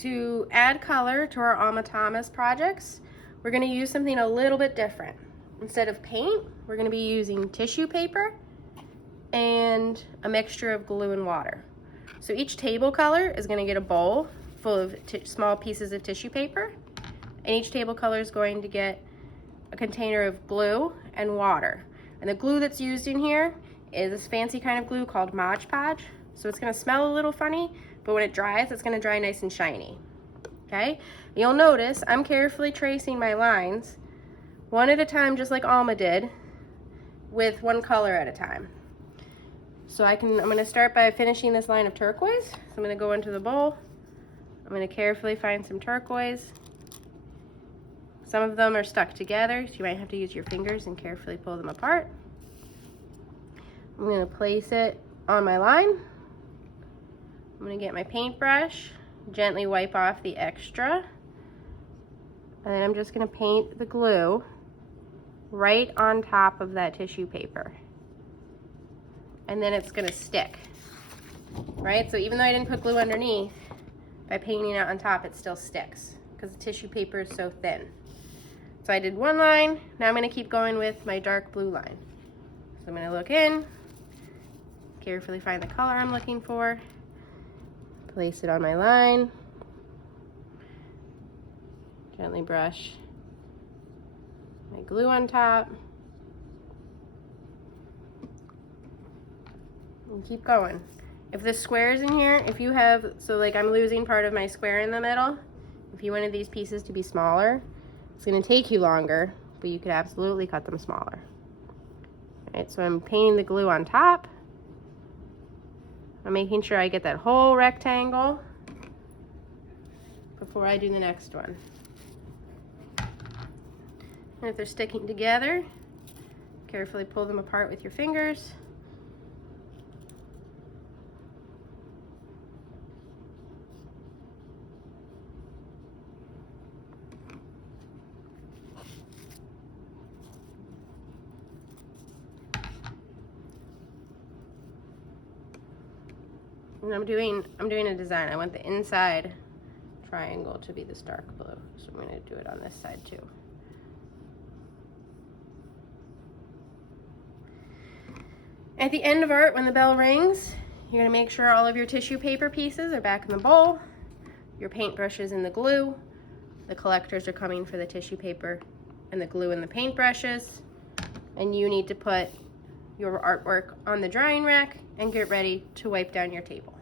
To add color to our AlmaThomas projects, we're going to use something a little bit different. Instead of paint, we're going to be using tissue paper and a mixture of glue and water. So each table color is going to get a bowl full of small pieces of tissue paper, and each table color is going to get a container of glue and water. And the glue that's used in here is this fancy kind of glue called Mod Podge. So it's going to smell a little funny, but when it dries, it's going to dry nice and shiny. Okay? You'll notice I'm carefully tracing my lines one at a time, just like Alma did, with one color at a time. So I'm going to start by finishing this line of turquoise. So I'm going to go into the bowl. I'm going to carefully find some turquoise. Some of them are stuck together, so you might have to use your fingers and carefully pull them apart. I'm going to place it on my line. I'm going to get my paintbrush, gently wipe off the extra, and then I'm just going to paint the glue right on top of that tissue paper. And then it's going to stick, right? So even though I didn't put glue underneath, by painting it on top, it still sticks because the tissue paper is so thin. So I did one line. Now I'm going to keep going with my dark blue line. So I'm going to look in, carefully find the color I'm looking for, place it on my line, gently brush my glue on top, and keep going. If the squares in here, if you have, so like I'm losing part of my square in the middle, if you wanted these pieces to be smaller, it's going to take you longer, but you could absolutely cut them smaller. All right, so I'm painting the glue on top. I'm making sure I get that whole rectangle before I do the next one. And if they're sticking together, carefully pull them apart with your fingers. And I'm doing a design. I want the inside triangle to be this dark blue. So I'm going to do it on this side too. At the end of art, when the bell rings, you're going to make sure all of your tissue paper pieces are back in the bowl, your paintbrushes and the glue. The collectors are coming for the tissue paper and the glue and the paintbrushes. And you need to put your artwork on the drying rack and get ready to wipe down your table.